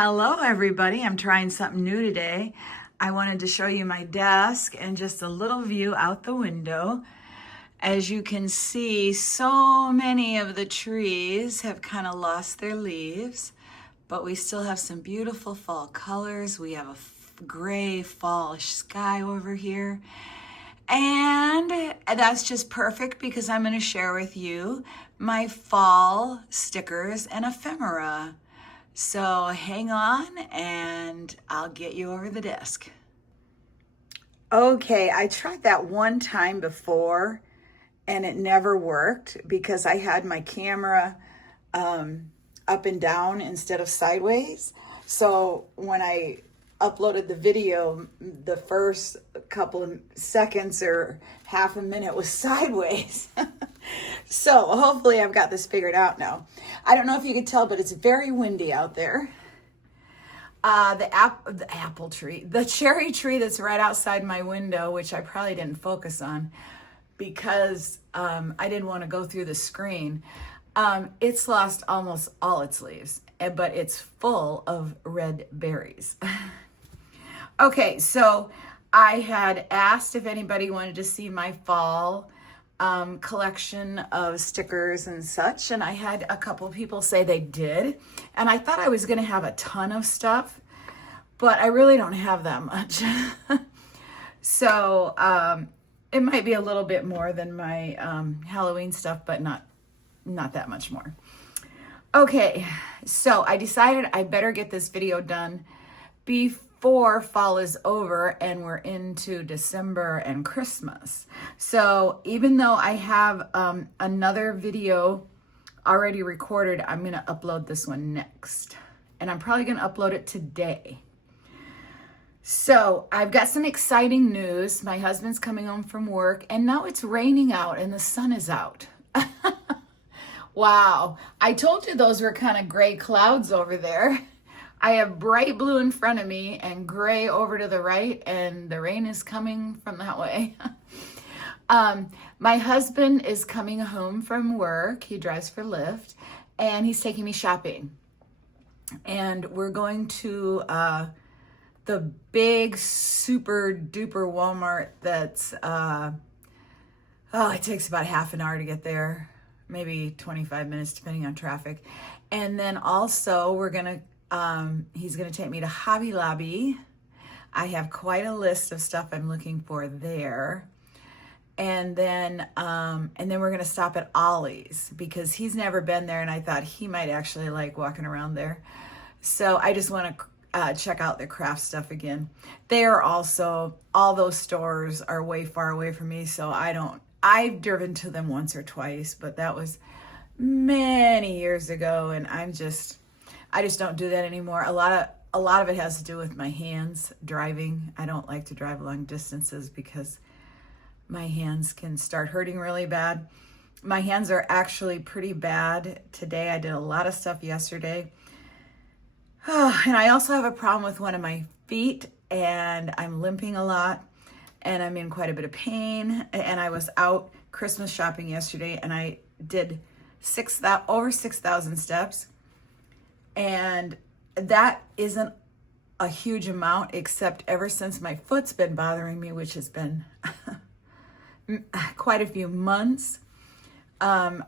Hello everybody, I'm trying something new today. I wanted to show you my desk and just a little view out the window. As you can see, so many of the trees have kind of lost their leaves, but we still have some beautiful fall colors. We have a gray fall sky over here. And that's just perfect because I'm going to share with you my fall stickers and ephemera. So hang on and I'll get you over the desk. Okay, I tried that one time before and it never worked because I had my camera up and down instead of sideways. So when I uploaded the video, the first couple of seconds or half a minute was sideways. So hopefully I've got this figured out now. I don't know if you could tell, but it's very windy out there. The apple tree, the cherry tree that's right outside my window, which I probably didn't focus on because I didn't want to go through the screen. It's lost almost all its leaves, but it's full of red berries. Okay, so I had asked if anybody wanted to see my fall collection of stickers and such, and I had a couple people say they did, and I thought I was going to have a ton of stuff, but I really don't have that much. So it might be a little bit more than my Halloween stuff, but not that much more. Okay, so I decided I better get this video done before fall is over and we're into December and Christmas. So even though I have another video already recorded, I'm gonna upload this one next. And I'm probably gonna upload it today. So I've got some exciting news. My husband's coming home from work and now it's raining out and the sun is out. Wow, I told you those were kind of gray clouds over there. I have bright blue in front of me and gray over to the right, and the rain is coming from that way. My husband is coming home from work. He drives for Lyft, and he's taking me shopping. And we're going to the big, super duper Walmart that's, it takes about half an hour to get there, maybe 25 minutes depending on traffic. And then also we're gonna he's going to take me to Hobby Lobby. I have quite a list of stuff I'm looking for there. And then we're going to stop at Ollie's because he's never been there and I thought he might actually like walking around there. So I just want to check out the craft stuff again. They are also, all those stores are way far away from me, so I've driven to them once or twice, but that was many years ago and I just don't do that anymore. A lot of it has to do with my hands driving. I don't like to drive long distances because my hands can start hurting really bad. My hands are actually pretty bad today. I did a lot of stuff yesterday. And I also have a problem with one of my feet and I'm limping a lot and I'm in quite a bit of pain. And I was out Christmas shopping yesterday and I did over 6,000 steps. And that isn't a huge amount, except ever since my foot's been bothering me, which has been quite a few months. I'm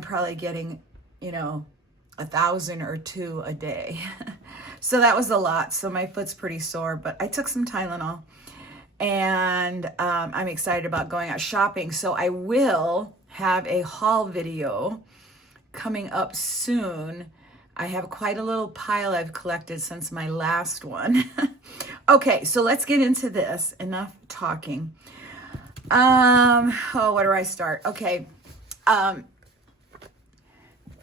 probably getting, 1,000 or 2 a day. So that was a lot. So my foot's pretty sore, but I took some Tylenol and I'm excited about going out shopping. So I will have a haul video coming up soon. I have quite a little pile I've collected since my last one. Okay, so let's get into this. Enough talking. Where do I start? Okay.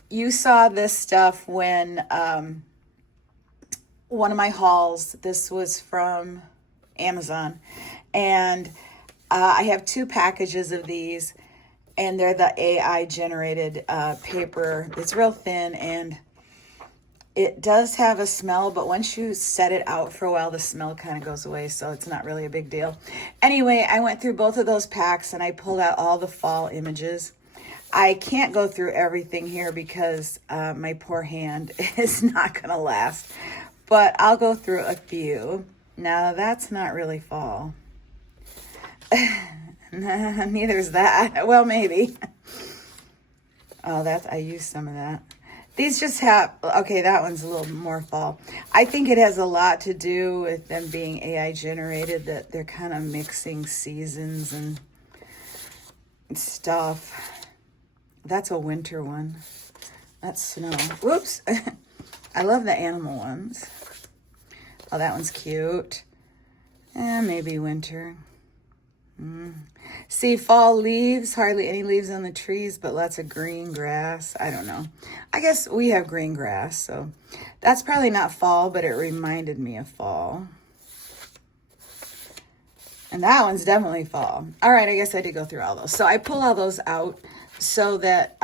You saw this stuff when one of my hauls, this was from Amazon, and I have 2 packages of these, and they're the AI generated paper. It's real thin and it does have a smell, but once you set it out for a while, the smell kind of goes away, so it's not really a big deal. Anyway, I went through both of those packs and I pulled out all the fall images. I can't go through everything here because my poor hand is not going to last. But I'll go through a few. Now, that's not really fall. Neither is that. Well, maybe. Oh, I used some of that. These just have, okay, that one's a little more fall. I think it has a lot to do with them being AI generated, that they're kind of mixing seasons and stuff. That's a winter one. That's snow. Whoops. I love the animal ones. Oh, that one's cute. Maybe winter. See, fall leaves, hardly any leaves on the trees, but lots of green grass. I don't know. I guess we have green grass, so that's probably not fall, but it reminded me of fall. And that one's definitely fall. All right, I guess I did go through all those. So I pull all those out so that,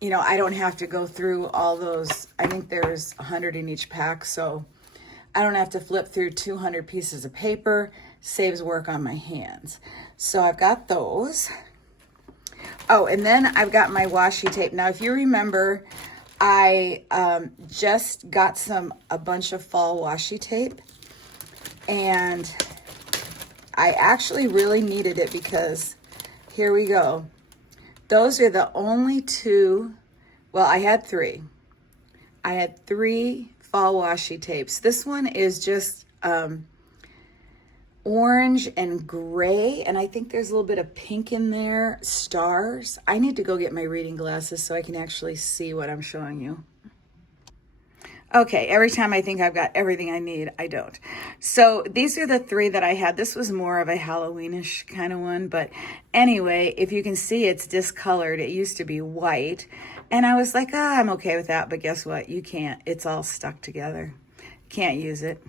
you know, I don't have to go through all those. I think there's 100 in each pack, so I don't have to flip through 200 pieces of paper. Saves work on my hands. So I've got those. Oh, and then I've got my washi tape. Now, if you remember, I just got a bunch of fall washi tape, and I actually really needed it because here we go. Those are the only two, well, I had three. I had 3 fall washi tapes. This one is just orange and gray, and I think there's a little bit of pink in there, stars. I need to go get my reading glasses so I can actually see what I'm showing you. Okay, every time I think I've got everything I need, I don't. So these are the 3 that I had. This was more of a Halloweenish kind of one, but anyway, if you can see, it's discolored. It used to be white, and I was like, I'm okay with that, but guess what? You can't. It's all stuck together. Can't use it.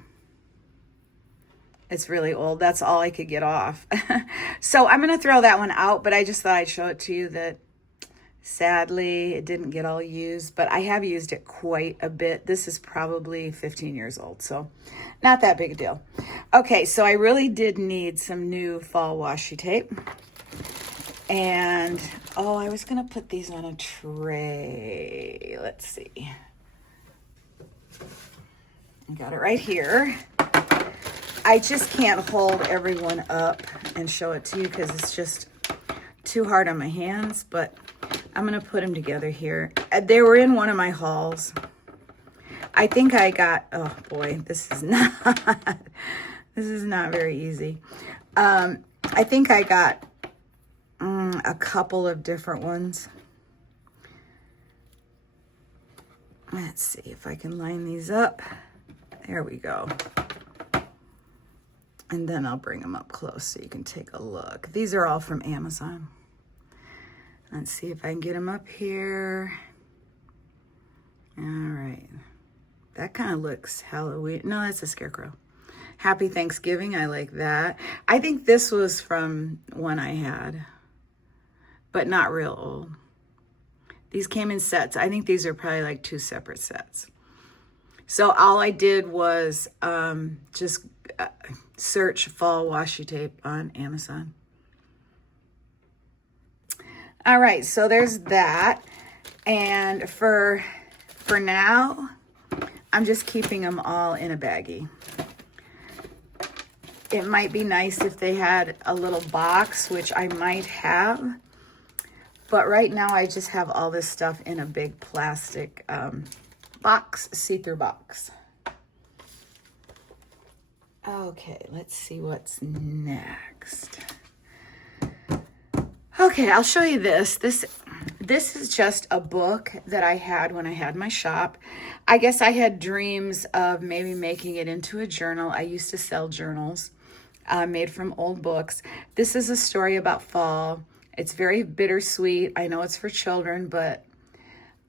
It's really old. That's all I could get off. So I'm going to throw that one out, but I just thought I'd show it to you that sadly it didn't get all used, but I have used it quite a bit. This is probably 15 years old, so not that big a deal. Okay, so I really did need some new fall washi tape. And, oh, I was going to put these on a tray. Let's see. I got it right here. I just can't hold everyone up and show it to you because it's just too hard on my hands, but I'm going to put them together here. They were in one of my hauls. I think I got, oh boy, this is not very easy. I think I got a couple of different ones. Let's see if I can line these up. There we go. And then I'll bring them up close so you can take a look. These are all from Amazon. Let's see if I can get them up here. All right. That kind of looks Halloween. No, that's a scarecrow. Happy Thanksgiving. I like that. I think this was from one I had, but not real old. These came in sets. I think these are probably like 2 separate sets. So all I did was just search fall washi tape on Amazon. All right, so there's that. And for now, I'm just keeping them all in a baggie. It might be nice if they had a little box, which I might have. But right now, I just have all this stuff in a big plastic box, see-through box. Okay, let's see what's next. Okay, I'll show you this. This is just a book that I had when I had my shop. I guess I had dreams of maybe making it into a journal. I used to sell journals made from old books. This is a story about fall. It's very bittersweet. I know it's for children, but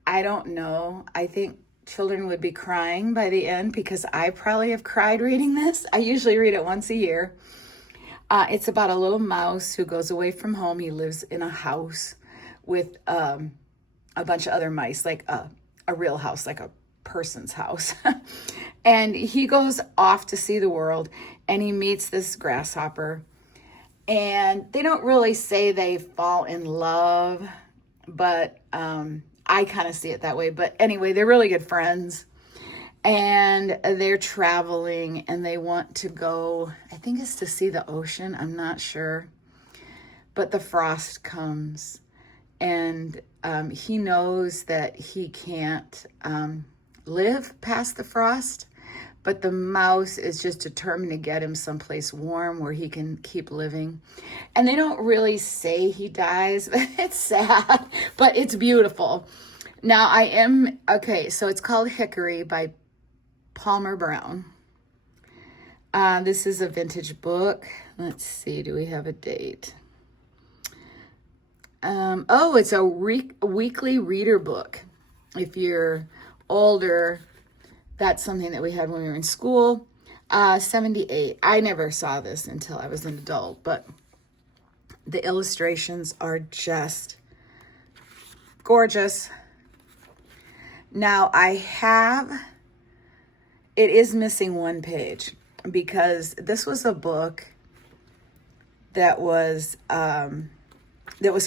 I don't know. I think children would be crying by the end because I probably have cried reading this. I usually read it once a year. It's about a little mouse who goes away from home. He lives in a house with a bunch of other mice, like a real house, like a person's house. And he goes off to see the world, and he meets this grasshopper. And they don't really say they fall in love. but I kind of see it that way. But anyway, they're really good friends, and they're traveling, and they want to go, I think it's to see the ocean, I'm not sure, but the frost comes, and he knows that he can't live past the frost, but the mouse is just determined to get him someplace warm where he can keep living. And they don't really say he dies, but it's sad, but it's beautiful. Now okay, so it's called Hickory by Palmer Brown. This is a vintage book. Let's see, do we have a date? Oh, it's a weekly reader book. If you're older, that's something that we had when we were in school. 78. I never saw this until I was an adult, but the illustrations are just gorgeous. Now it is missing one page because this was a book that was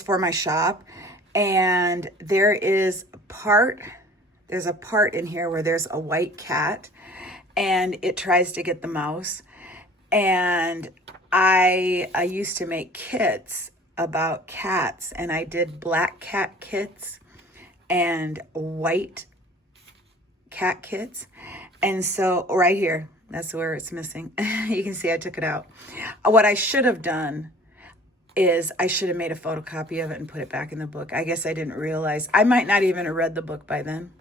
for my shop, and there's a part in here where there's a white cat and it tries to get the mouse. And I used to make kits about cats, and I did black cat kits and white cat kits. And so right here, that's where it's missing. You can see I took it out. What I should have done is I should have made a photocopy of it and put it back in the book. I guess I didn't realize. I might not even have read the book by then,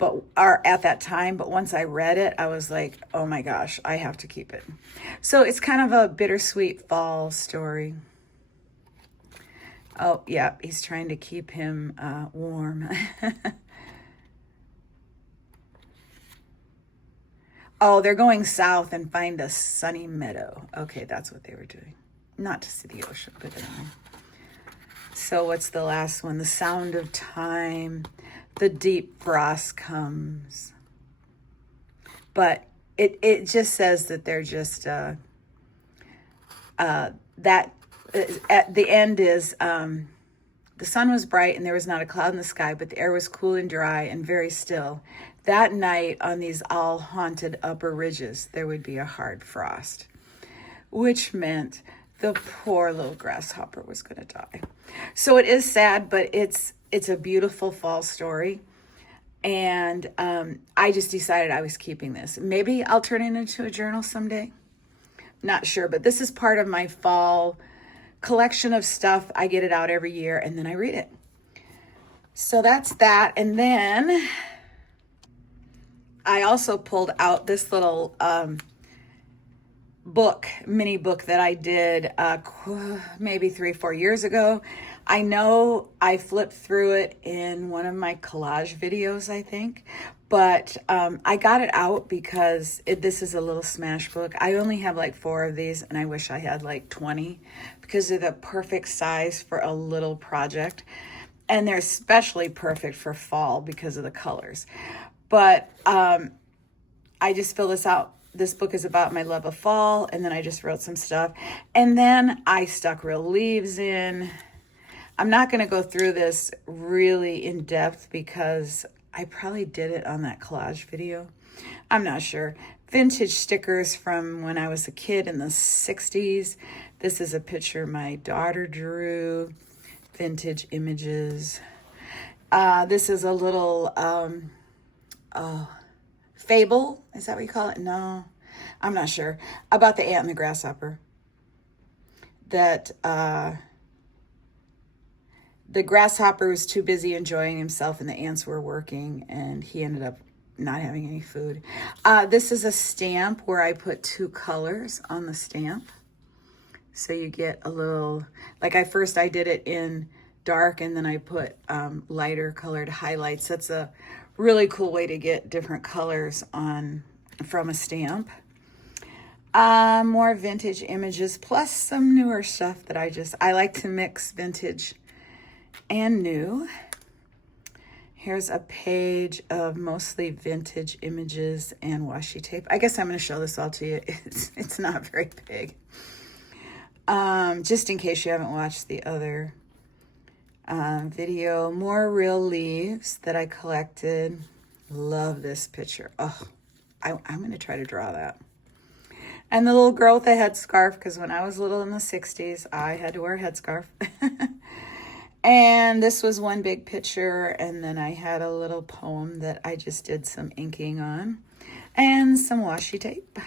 or at that time, but once I read it, I was like, oh my gosh, I have to keep it. So it's kind of a bittersweet fall story. Oh, yeah, he's trying to keep him warm. Oh, they're going south and find a sunny meadow. Okay, that's what they were doing. Not to see the ocean, but anyway. So what's the last one? The sound of time. The deep frost comes. But it just says that they're just, that at the end is, the sun was bright and there was not a cloud in the sky, but the air was cool and dry and very still. That night on these all-haunted upper ridges, there would be a hard frost, which meant the poor little grasshopper was going to die. So it is sad, but it's a beautiful fall story. And I just decided I was keeping this. Maybe I'll turn it into a journal someday. Not sure, but this is part of my fall collection of stuff. I get it out every year and then I read it. So that's that. And then I also pulled out this little mini book that I did maybe 3-4 years ago. I know I flipped through it in one of my collage videos, I think, but I got it out because this is a little smash book. I only have like 4 of these, and I wish I had like 20 because they're the perfect size for a little project, and they're especially perfect for fall because of the colors. But I just fill this out. This book is about my love of fall, and then I just wrote some stuff, and then I stuck real leaves in. I'm not going to go through this really in depth because I probably did it on that collage video. I'm not sure. Vintage stickers from when I was a kid in the 60s. This is a picture my daughter drew. Vintage images. This is a little fable. Is that what you call it? No, I'm not sure. About the ant and the grasshopper. That the grasshopper was too busy enjoying himself and the ants were working, and he ended up not having any food. This is a stamp where I put 2 colors on the stamp. So you get a little, like I did it in dark and then I put lighter colored highlights. That's a really cool way to get different colors from a stamp. More vintage images plus some newer stuff that I like to mix vintage and new. Here's a page of mostly vintage images and washi tape. I guess I'm going to show this all to you. It's not very big. Just in case you haven't watched the other Video, more real leaves that I collected. Love this picture. Oh, I'm going to try to draw that. And the little girl with the headscarf, because when I was little in the 60s, I had to wear a headscarf. And this was one big picture, and then I had a little poem that I just did some inking on, and some washi tape.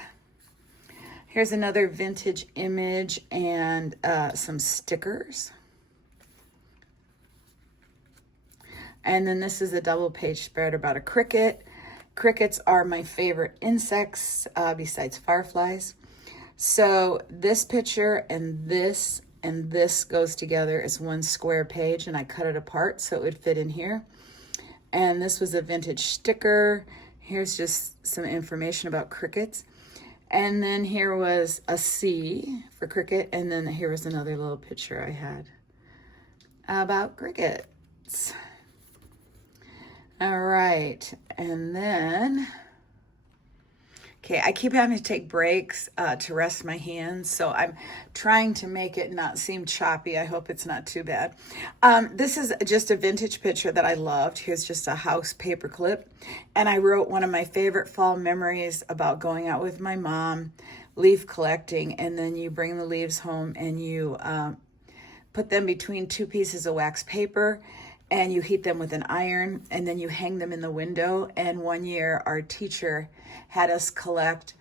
Here's another vintage image and some stickers. And then this is a double page spread about a cricket. Crickets are my favorite insects besides fireflies. So this picture and this goes together as one square page, and I cut it apart so it would fit in here. And this was a vintage sticker. Here's just some information about crickets. And then here was a C for cricket, and then here was another little picture I had about crickets. All right, and then, okay, I keep having to take breaks to rest my hands, so I'm trying to make it not seem choppy. I hope it's not too bad. This is just a vintage picture that I loved. Here's just a house paper clip, and I wrote one of my favorite fall memories about going out with my mom, leaf collecting, and then you bring the leaves home and you put them between two pieces of wax paper, and you heat them with an iron, and then you hang them in the window. And one year our teacher had us collect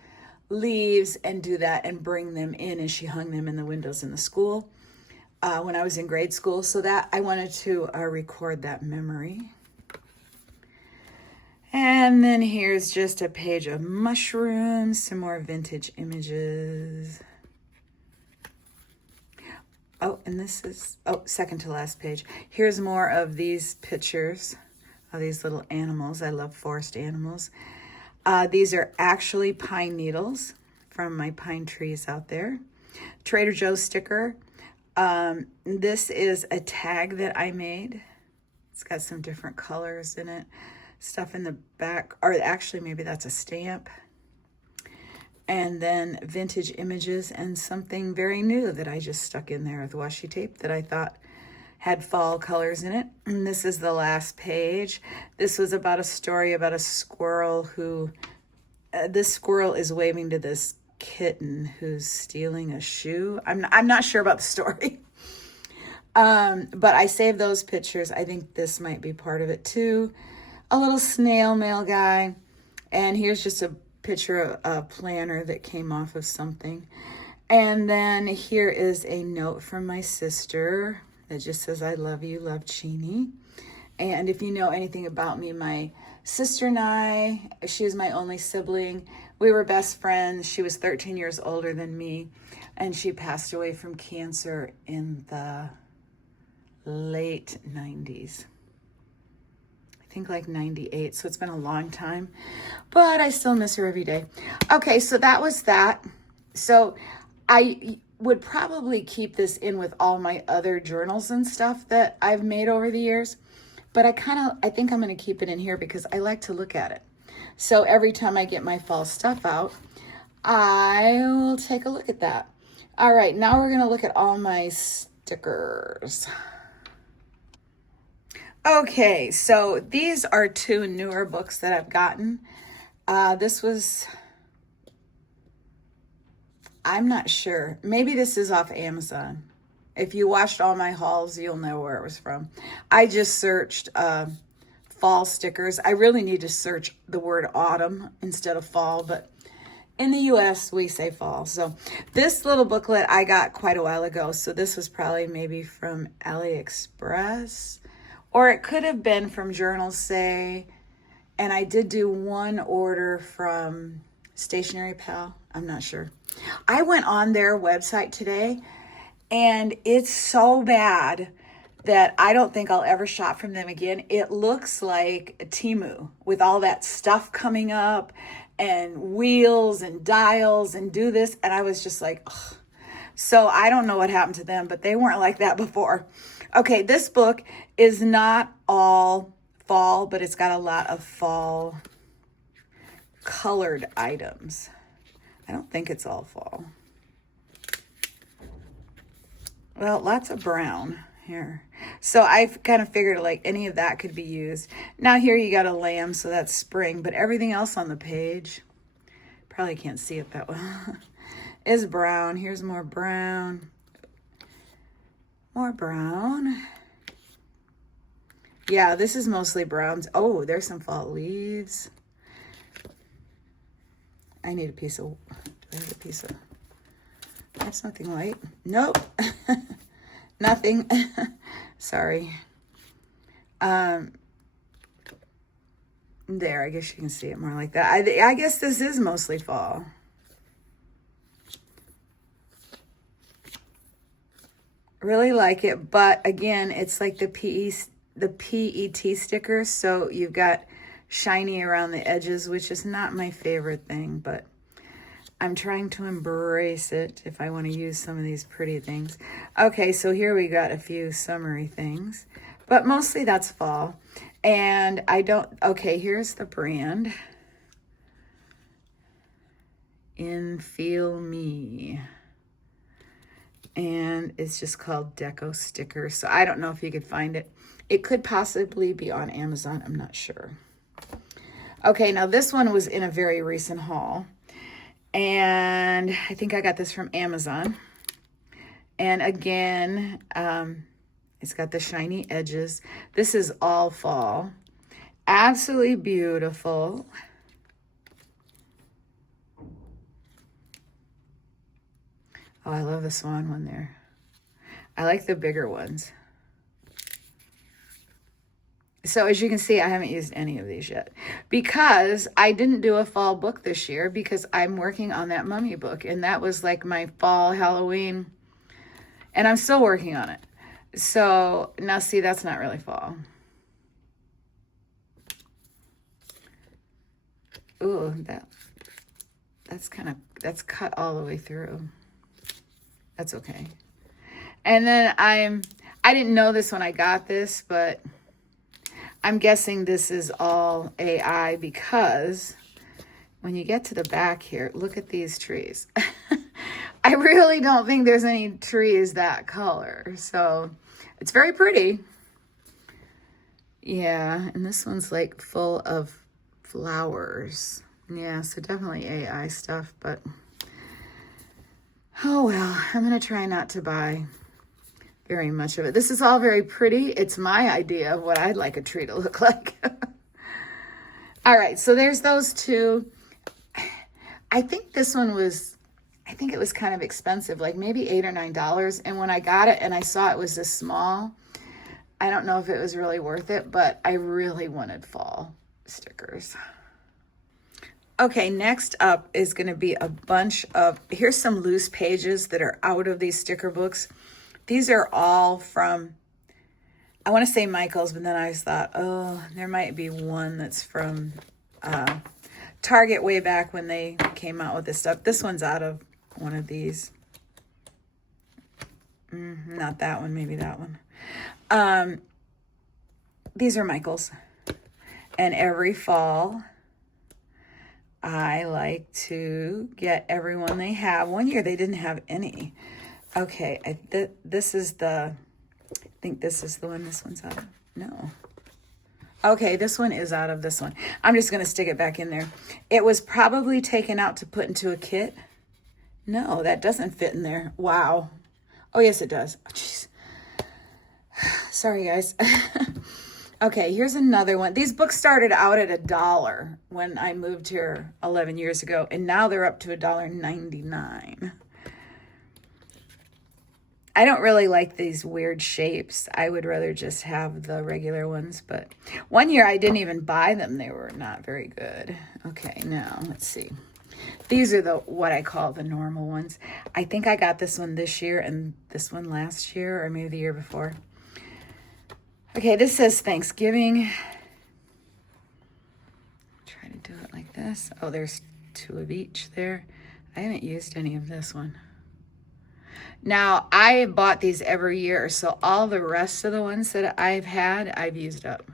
leaves and do that and bring them in, and she hung them in the windows in the school when I was in grade school. So that I wanted to record that memory. And then here's just a page of mushrooms, some more vintage images. Oh, and this is, second to last page. Here's more of these pictures of these little animals. I love forest animals. These are actually pine needles from my pine trees out there. Trader Joe's sticker. This is a tag that I made. It's got some different colors in it. Stuff in the back, or actually maybe that's a stamp. And then vintage images and something very new that I just stuck in there with washi tape that I thought had fall colors in it. And this is the last page. This was about a story about a squirrel who, this squirrel is waving to this kitten who's stealing a shoe. I'm not sure about the story. But I saved those pictures. I think this might be part of it too. A little snail mail guy. And here's just a picture of a planner that came off of something. And then here is a note from my sister that just says, I love you, love Chini. And if you know anything about me, my sister and I, she is my only sibling. We were best friends. She was 13 years older than me, and she passed away from cancer in the late 90s. I think like 98, so it's been a long time, but I still miss her every day. Okay, so that was that. So I would probably keep this in with all my other journals and stuff that I've made over the years, but I think I'm going to keep it in here because I like to look at it. So every time I get my fall stuff out, I'll take a look at that. All right, now we're going to look at all my stickers. Okay, so these are two newer books that I've gotten. This was, I'm not sure. Maybe this is off Amazon. If you watched all my hauls, you'll know where it was from. I just searched fall stickers. I really need to search the word autumn instead of fall, but in the US, we say fall. So this little booklet I got quite a while ago. So this was probably maybe from AliExpress. Or it could have been from Journal Say. And I did do one order from Stationery Pal. I'm not sure. I went on their website today, and it's so bad that I don't think I'll ever shop from them again. It looks like a Temu with all that stuff coming up and wheels and dials and do this. And I was just like, ugh. So I don't know what happened to them, but they weren't like that before. Okay, this book is not all fall, but it's got a lot of fall colored items. I don't think it's all fall. Well, lots of brown. here. So I've kind of figured like any of that could be used. Now here you got a lamb, so that's spring, but everything else on the page, probably can't see it that well, is brown. Here's more brown. More brown. Yeah, this is mostly browns. Oh, there's some fall leaves. I need a piece of, do I have a piece of, that's nothing light. Nope. Nothing. Sorry. There, I guess you can see it more like that. I guess this is mostly fall. Really like it, but again, it's like the PET stickers, so you've got shiny around the edges, which is not my favorite thing, but I'm trying to embrace it if I want to use some of these pretty things. Okay, so here we got a few summery things, but mostly that's fall. And I don't, okay, here's the brand. In Feel Me. And it's just called Deco Stickers. So I don't know if you could find it. It could possibly be on Amazon. I'm not sure. Okay, now this one was in a very recent haul. And I think I got this from Amazon. And again, it's got the shiny edges. This is all fall. Absolutely beautiful. Oh, I love the swan one there. I like the bigger ones. So as you can see, I haven't used any of these yet because I didn't do a fall book this year because I'm working on that mummy book. And that was like my fall Halloween. And I'm still working on it. So now see, that's not really fall. Ooh, that's cut all the way through. That's okay. And then I didn't know this when I got this, but I'm guessing this is all AI because when you get to the back here, look at these trees. I really don't think there's any trees that color. So it's very pretty. Yeah, and this one's like full of flowers. Yeah, so definitely AI stuff, but oh well, I'm going to try not to buy very much of it. This is all very pretty. It's my idea of what I'd like a tree to look like. All right, so there's those two. I think this one was, I think it was kind of expensive, like maybe $8 or $9. And when I got it and I saw it was this small, I don't know if it was really worth it, but I really wanted fall stickers. Okay, next up is going to be a bunch of, here's some loose pages that are out of these sticker books. These are all from, I want to say Michael's, but then I just thought, oh, there might be one that's from Target way back when they came out with this stuff. This one's out of one of these. Not that one, maybe that one. These are Michael's. And every fall, I like to get everyone they have. One year they didn't have any. Okay, this is the, I think this is the one this one's out of. No. Okay, this one is out of this one. I'm just going to stick it back in there. It was probably taken out to put into a kit. No, that doesn't fit in there. Wow. Oh, yes, it does. Oh, jeez. Sorry, guys. Okay, here's another one. These books started out at $1 when I moved here 11 years ago, and now they're up to $1.99. I don't really like these weird shapes. I would rather just have the regular ones, but one year I didn't even buy them. They were not very good. Okay, now let's see. These are what I call the normal ones. I think I got this one this year and this one last year or maybe the year before. Okay, this says Thanksgiving. Try to do it like this. Oh, there's two of each there. I haven't used any of this one. Now, I bought these every year, so all the rest of the ones that I've had, I've used up.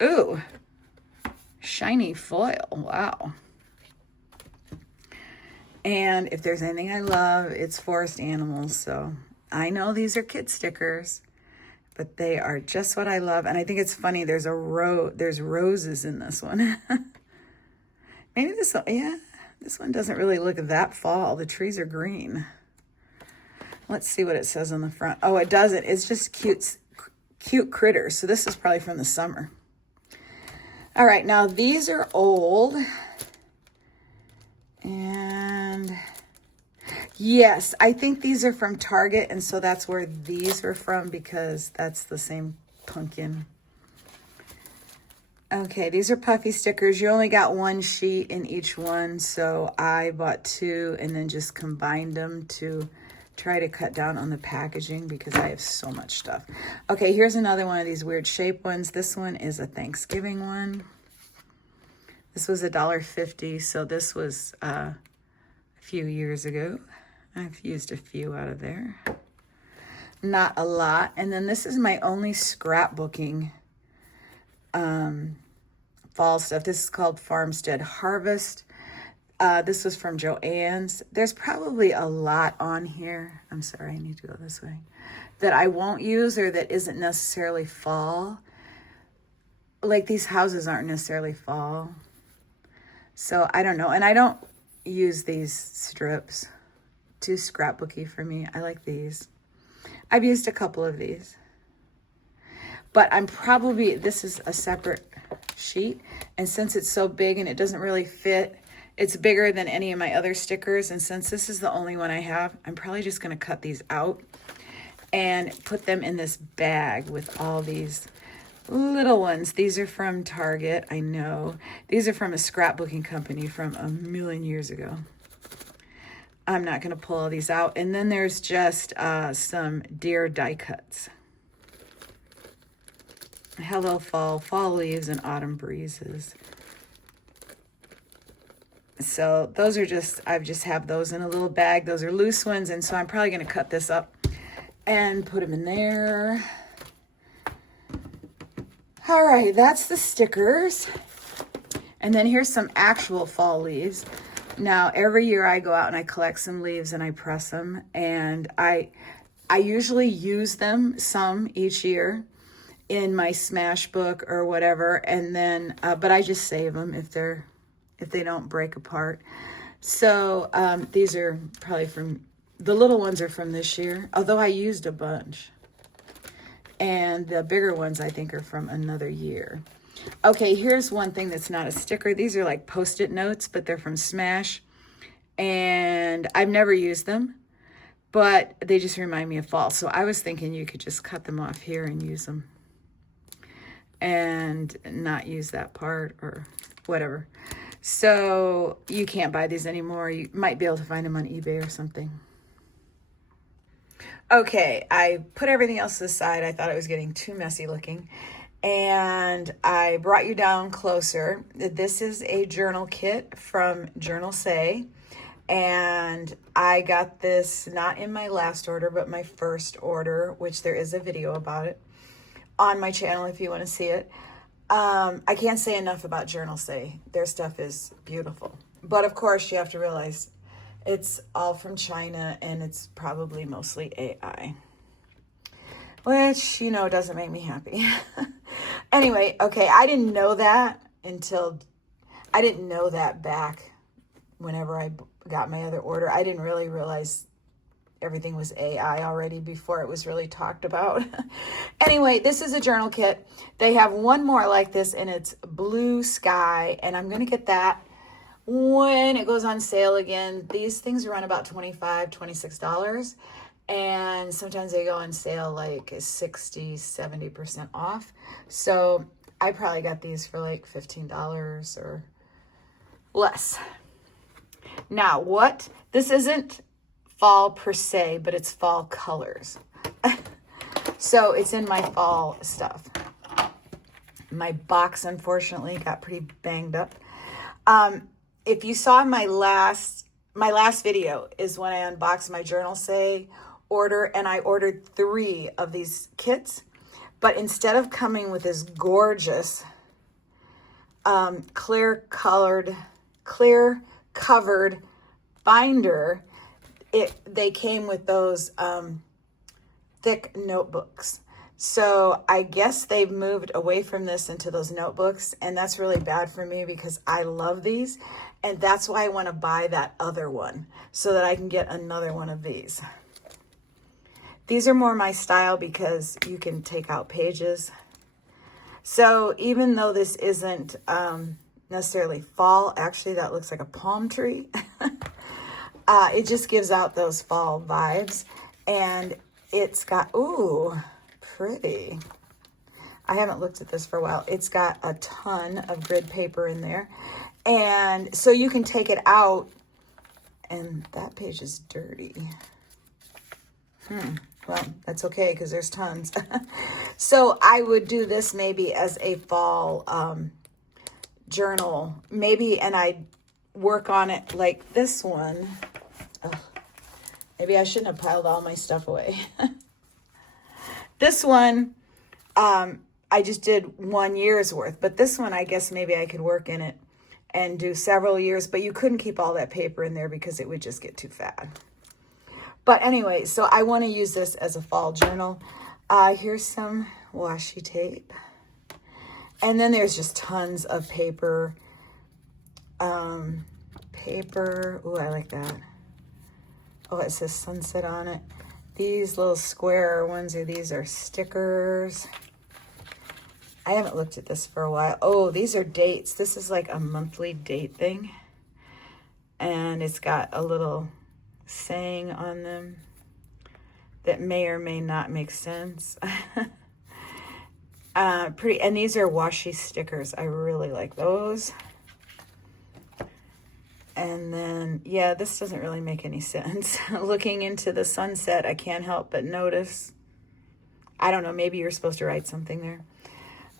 Ooh, shiny foil. Wow. And if there's anything I love, it's forest animals, so I know these are kid stickers, but they are just what I love. And I think it's funny, there's roses in this one. Maybe this one, yeah, this one doesn't really look that fall. The trees are green. Let's see what it says on the front. Oh, it doesn't. It's just cute critters. So this is probably from the summer. All right, now these are old. And yes, I think these are from Target. And so that's where these are from, because that's the same pumpkin. Okay, these are puffy stickers. You only got one sheet in each one. So I bought two and then just combined them to try to cut down on the packaging because I have so much stuff. Okay, here's another one of these weird shape ones. This one is a Thanksgiving one. This was $1.50, so this was a few years ago. I've used a few out of there. Not a lot. And then this is my only scrapbooking fall stuff. This is called Farmstead Harvest. This was from Joann's. There's probably a lot on here. I'm sorry, I need to go this way. That I won't use or that isn't necessarily fall. Like these houses aren't necessarily fall. So I don't know. And I don't use these strips. Too scrapbooky for me. I like these. I've used a couple of these. But this is a separate sheet. And since it's so big and it doesn't really fit, it's bigger than any of my other stickers, and since this is the only one I have, I'm probably just going to cut these out and put them in this bag with all these little ones. These are from Target, I know. These are from a scrapbooking company from a million years ago. I'm not going to pull all these out. And then there's just some deer die cuts. Hello Fall, fall leaves and autumn breezes. So those are I just have those in a little bag. Those are loose ones. And so I'm probably going to cut this up and put them in there. All right, that's the stickers. And then here's some actual fall leaves. Now, every year I go out and I collect some leaves and I press them. And I usually use them some each year in my smash book or whatever. And then, but I just save them if they don't break apart. So these are probably the little ones are from this year, although I used a bunch. And the bigger ones I think are from another year. Okay, here's one thing that's not a sticker. These are like Post-it notes, but they're from Smash. And I've never used them, but they just remind me of fall. So I was thinking you could just cut them off here and use them. And not use that part or whatever. So you can't buy these anymore. You might be able to find them on eBay or something. Okay, I put everything else aside. I thought it was getting too messy looking. And I brought you down closer. This is a journal kit from Journal Say. And I got this not in my last order, but my first order, which there is a video about it on my channel if you want to see it. I can't say enough about Journal Say. Their stuff is beautiful. But of course, you have to realize it's all from China and it's probably mostly AI. Which, doesn't make me happy. Anyway, okay, I didn't know that back whenever I got my other order. I didn't really realize everything was AI already before it was really talked about. Anyway, this is a journal kit. They have one more like this and it's blue sky, and I'm going to get that when it goes on sale again. These things run about $25, $26, and sometimes they go on sale like 60, 70% off. So I probably got these for like $15 or less. Now, this isn't fall per se, but it's fall colors. So it's in my fall stuff. My box, unfortunately, got pretty banged up. If you saw my last video is when I unboxed my Journal Say order, and I ordered 3 of these kits. But instead of coming with this gorgeous clear covered binder, they came with those thick notebooks. So I guess they've moved away from this into those notebooks, and that's really bad for me because I love these, and that's why I want to buy that other one so that I can get another one of these. These are more my style because you can take out pages. So even though this isn't necessarily fall, actually that looks like a palm tree. It just gives out those fall vibes, and it's got, ooh, pretty. I haven't looked at this for a while. It's got a ton of grid paper in there. And so you can take it out, and that page is dirty. Well, that's okay because there's tons. So I would do this maybe as a fall journal, maybe, and I'd work on it like this one. Ugh, maybe I shouldn't have piled all my stuff away. This one, I just did 1 year's worth, but this one, I guess maybe I could work in it and do several years, but you couldn't keep all that paper in there because it would just get too fat. But anyway, so I want to use this as a fall journal. Here's some washi tape. And then there's just tons of paper. Paper, ooh, I like that. Oh, it says sunset on it. These little square ones, these are stickers. I haven't looked at this for a while. Oh, these are dates. This is like a monthly date thing. And it's got a little saying on them that may or may not make sense. Pretty, and these are washi stickers. I really like those. And then, yeah, this doesn't really make any sense. Looking into the sunset, I can't help but notice. I don't know, maybe you're supposed to write something there.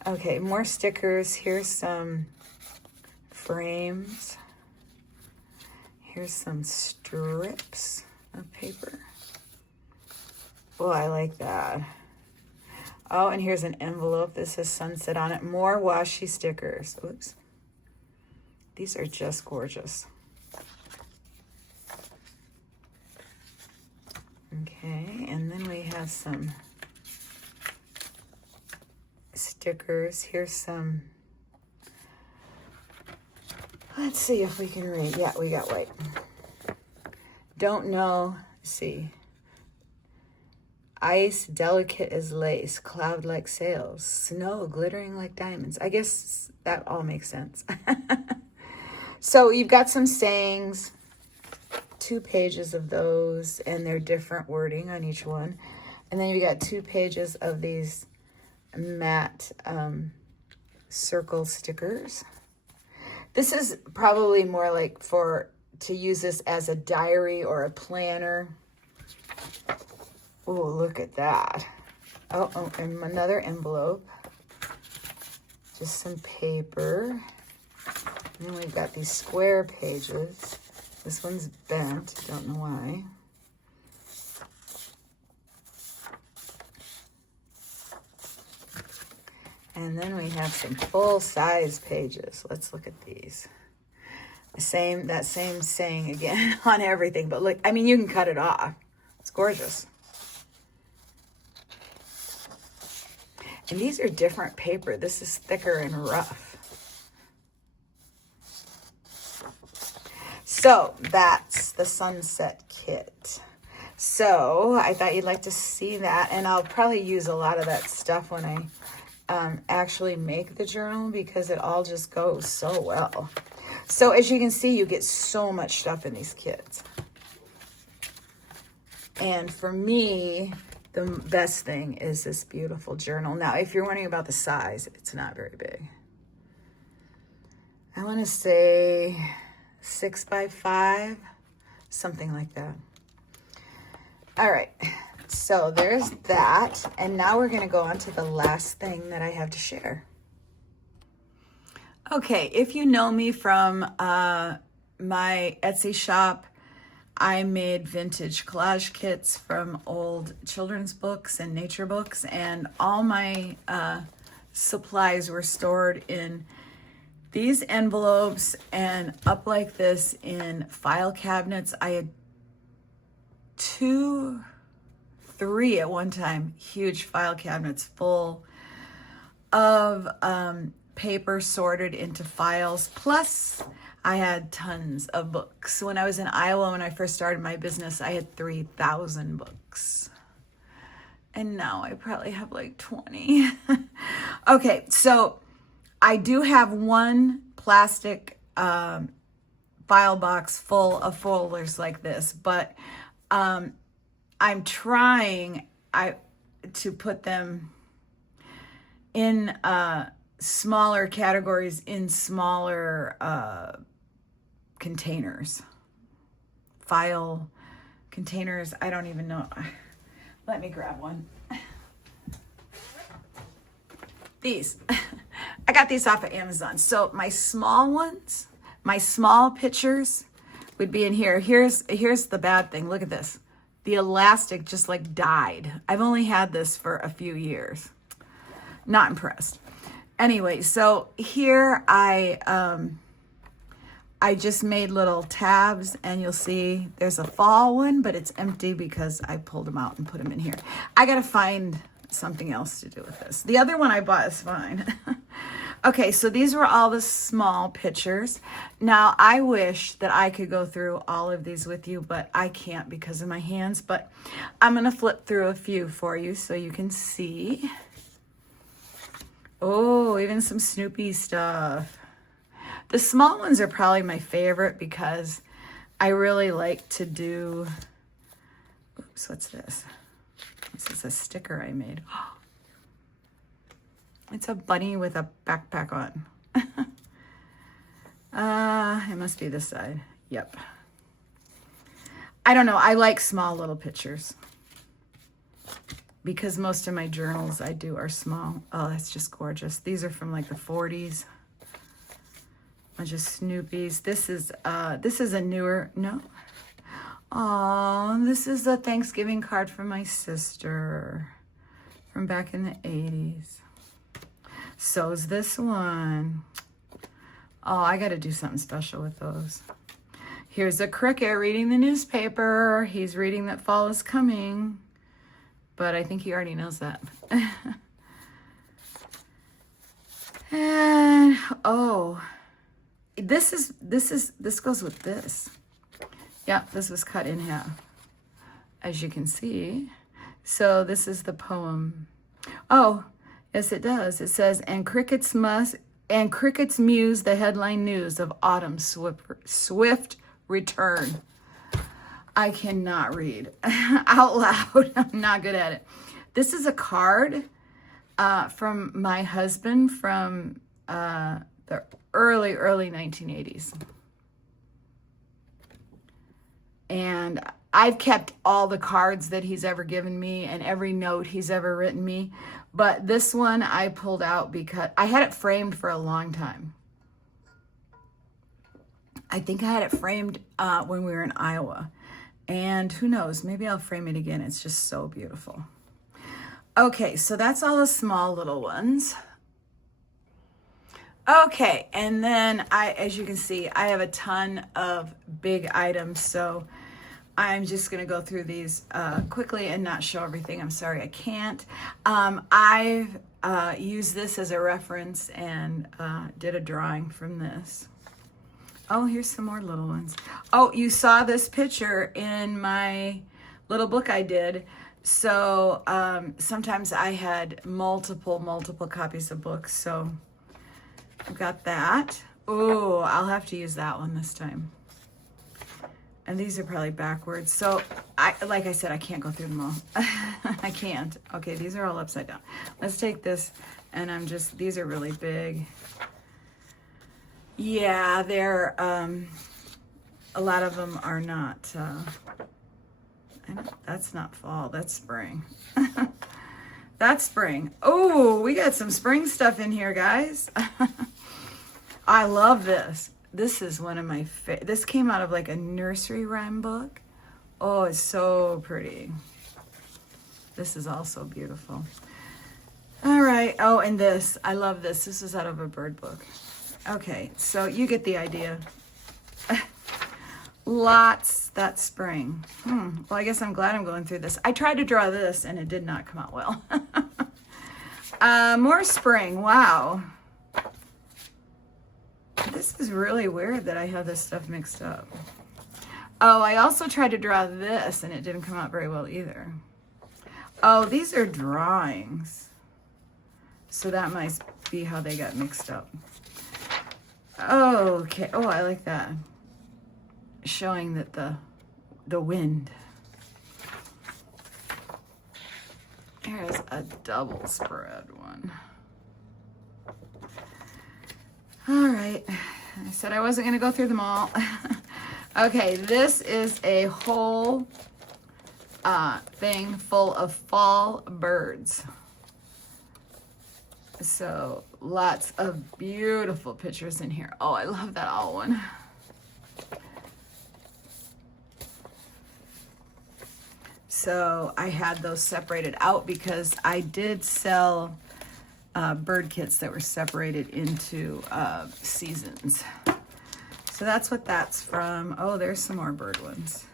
Okay, more stickers. Here's some frames. Here's some strips of paper. Oh, I like that. Oh, and here's an envelope. This says sunset on it. More washi stickers. Oops. These are just gorgeous. Okay, and then we have some stickers. Here's some, let's see if we can read. Yeah, we got white. Don't know, let's see. Ice delicate as lace, cloud like sails, snow glittering like diamonds. I guess that all makes sense. So you've got some sayings, 2 pages of those, and they're different wording on each one. And then you got 2 pages of these matte circle stickers. This is probably more like to use this as a diary or a planner. Oh, look at that. Oh, and another envelope. Just some paper. And then we've got these square pages. This one's bent, don't know why. And then we have some full-size pages. Let's look at these. That same saying again on everything, but look, I mean, you can cut it off. It's gorgeous. And these are different paper. This is thicker and rough. So that's the sunset kit. So I thought you'd like to see that, and I'll probably use a lot of that stuff when I actually make the journal because it all just goes so well. So as you can see, you get so much stuff in these kits. And for me, the best thing is this beautiful journal. Now, if you're wondering about the size, it's not very big. I want to say 6 by 5, something like that. All right, so there's that. And now we're going to go on to the last thing that I have to share. Okay, if you know me from my Etsy shop, I made vintage collage kits from old children's books and nature books, and all my supplies were stored in these envelopes and up like this in file cabinets. I had 2 3 at one time, huge file cabinets full of paper sorted into files. Plus, I had tons of books. When I was in Iowa, when I first started my business, I had 3,000 books. And now I probably have like 20. Okay, so I do have one plastic file box full of folders like this, but I'm trying to put them in smaller categories in smaller containers. File containers, I don't even know. Let me grab one. These. I got these off of Amazon. So my small ones, my small pictures would be in here. Here's the bad thing. Look at this. The elastic just like died. I've only had this for a few years. Not impressed. Anyway, so here I just made little tabs, and you'll see there's a fall one, but it's empty because I pulled them out and put them in here. I got to find something else to do with this. The other one I bought is fine. Okay, so these were all the small pictures. Now, I wish that I could go through all of these with you, but I can't because of my hands. But I'm going to flip through a few for you so you can see. Oh, even some Snoopy stuff. The small ones are probably my favorite because I really like to do, oops, what's this? This is a sticker I made. It's a bunny with a backpack on. It must be this side. Yep. I don't know. I like small little pictures because most of my journals I do are small. Oh, that's just gorgeous. These are from like the 40s. Bunch of Snoopies. This is a newer, no. Oh, this is a Thanksgiving card from my sister from back in the 80s. So's this one. Oh, I got to do something special with those. Here's a cricket reading the newspaper. He's reading that fall is coming, but I think he already knows that. And oh, this goes with this. Yep, this was cut in half, as you can see. So this is the poem. Oh, yes, it does. It says, and crickets muse the headline news of autumn's swift return. I cannot read out loud. I'm not good at it. This is a card from my husband from the early 1980s. And I've kept all the cards that he's ever given me and every note he's ever written me. But this one I pulled out because I had it framed for a long time. I think I had it framed when we were in Iowa. And who knows, maybe I'll frame it again. It's just so beautiful. Okay, so that's all the small little ones. Okay, and then as you can see, I have a ton of big items, so I'm just going to go through these quickly and not show everything. I'm sorry, I can't. I've used this as a reference and did a drawing from this. Oh, here's some more little ones. Oh, you saw this picture in my little book I did. So sometimes I had multiple copies of books, so I've got that. Oh, I'll have to use that one this time. And these are probably backwards. So, like I said, I can't go through them all. I can't. Okay, these are all upside down. Let's take this, and these are really big. Yeah, they're, a lot of them are not, that's not fall, that's spring. That's spring. Oh, we got some spring stuff in here, guys. I love this. This is one of my this came out of like a nursery rhyme book. Oh, it's so pretty. This is also beautiful. All right. Oh, and this. I love this. This is out of a bird book. Okay, so you get the idea. lots that spring. Well, I guess I'm glad I'm going through this. I tried to draw this and it did not come out well. More spring. Wow. This is really weird that I have this stuff mixed up. Oh, I also tried to draw this and it didn't come out very well either. Oh, these are drawings. So that might be how they got mixed up. Okay. Oh, I like that. Showing that the wind. Here's a double spread one. All right. I said I wasn't going to go through them all. Okay, this is a whole thing full of fall birds. So lots of beautiful pictures in here. Oh, I love that owl one. So I had those separated out because I did sell bird kits that were separated into seasons. So that's what that's from. Oh, there's some more bird ones.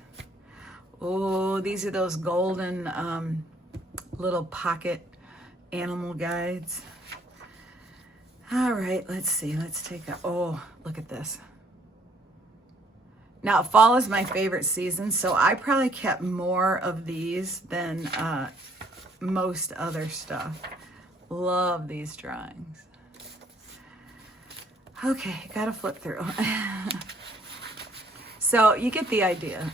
Oh, these are those golden little pocket animal guides. All right, let's see. Let's take a, oh, look at this. Now, fall is my favorite season, so I probably kept more of these than most other stuff. Love these drawings. Okay, gotta flip through. So you get the idea.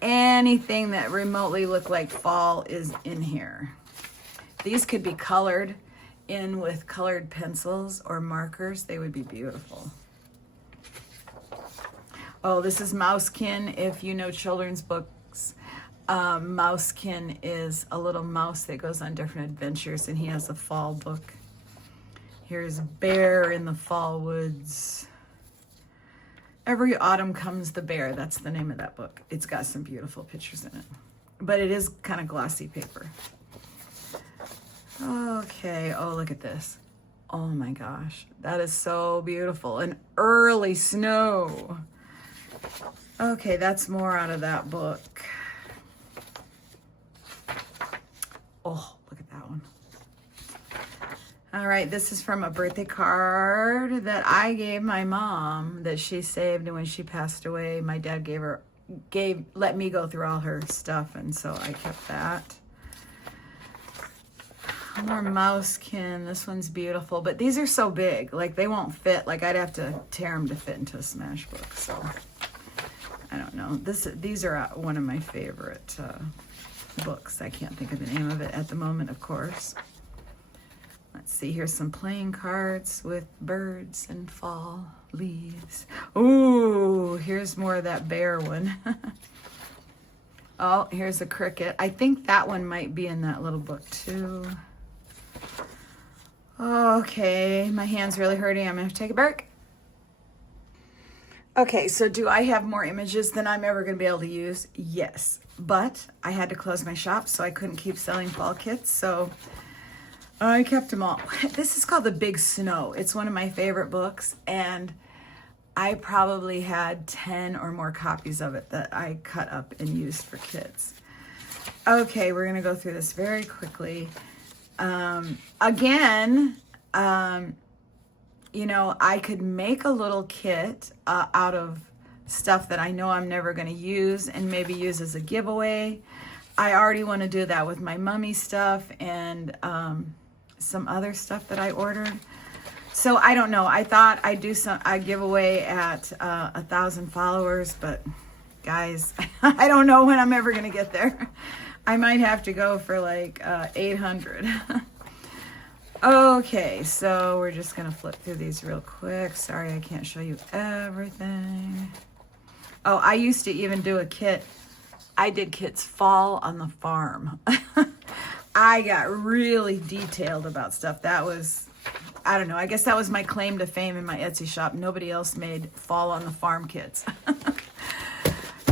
Anything that remotely looked like fall is in here. These could be colored in with colored pencils or markers. They would be beautiful. Oh, this is Mousekin. If you know children's books, Mousekin is a little mouse that goes on different adventures, and he has a fall book. Here's Bear in the Fall Woods. Every Autumn Comes the Bear. That's the name of that book. It's got some beautiful pictures in it, but it is kind of glossy paper. Okay, oh, look at this. Oh my gosh, that is so beautiful. An early snow. Okay, that's more out of that book. Oh, look at that one. All right, this is from a birthday card that I gave my mom that she saved, and when she passed away, my dad let me go through all her stuff, and so I kept that. More Mousekin. This one's beautiful, but these are so big, like they won't fit. Like I'd have to tear them to fit into a smash book. So I don't know. These are one of my favorite books. I can't think of the name of it at the moment, of course. Let's see. Here's some playing cards with birds and fall leaves. Ooh, here's more of that bear one. Oh, here's a cricket. I think that one might be in that little book too. Okay, my hand's really hurting. I'm gonna have to take a break. Okay, so do I have more images than I'm ever gonna be able to use? Yes, but I had to close my shop, so I couldn't keep selling fall kits, so I kept them all. This is called The Big Snow. It's one of my favorite books, and I probably had 10 or more copies of it that I cut up and used for kids. Okay, we're gonna go through this very quickly. Again, you know, I could make a little kit out of stuff that I know I'm never going to use and maybe use as a giveaway. I already want to do that with my mummy stuff and some other stuff that I ordered. So I don't know. I thought I'd do a giveaway at 1,000 followers, but guys, I don't know when I'm ever going to get there. I might have to go for like 800. Okay, so we're just gonna flip through these real quick. Sorry, I can't show you everything. Oh, I used to even do a kit. I did kits Fall on the Farm. I got really detailed about stuff. That was, I don't know, I guess that was my claim to fame in my Etsy shop. Nobody else made Fall on the Farm kits.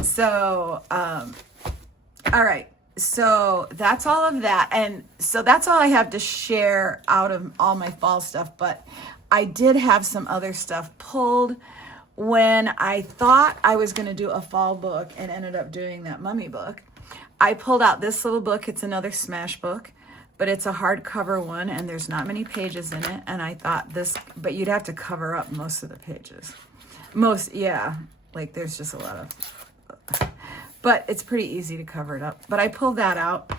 So, all right. So that's all of that. And so that's all I have to share out of all my fall stuff. But I did have some other stuff pulled when I thought I was going to do a fall book and ended up doing that mummy book, I pulled out this little book. It's another smash book, but it's a hardcover one and there's not many pages in it. And I thought this, but you'd have to cover up most of the pages. Yeah, like there's just a lot of, but it's pretty easy to cover it up. But I pulled that out.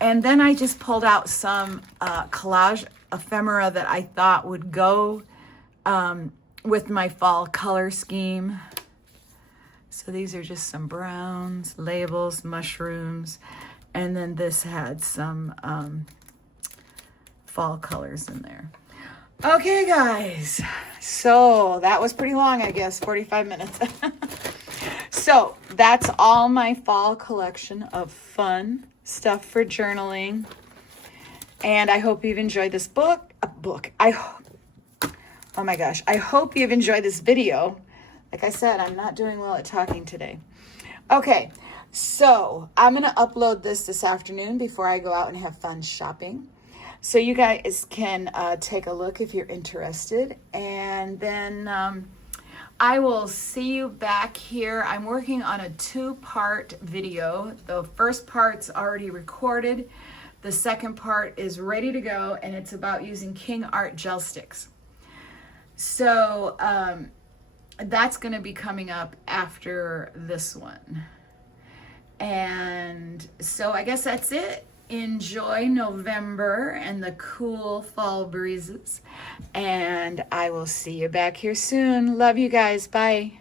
And then I just pulled out some collage ephemera that I thought would go with my fall color scheme. So these are just some browns, labels, mushrooms, and then this had some fall colors in there. Okay, guys, so that was pretty long, I guess, 45 minutes. So that's all my fall collection of fun stuff for journaling. And I hope you've enjoyed this book. Oh my gosh, I hope you've enjoyed this video. Like I said, I'm not doing well at talking today. Okay, so I'm gonna upload this afternoon before I go out and have fun shopping. So you guys can take a look if you're interested. And then I will see you back here. I'm working on a 2-part video. The first part's already recorded. The second part is ready to go, and it's about using King Art gel sticks. So that's going to be coming up after this one. And so I guess that's it. Enjoy November and the cool fall breezes. And I will see you back here soon. Love you guys. Bye.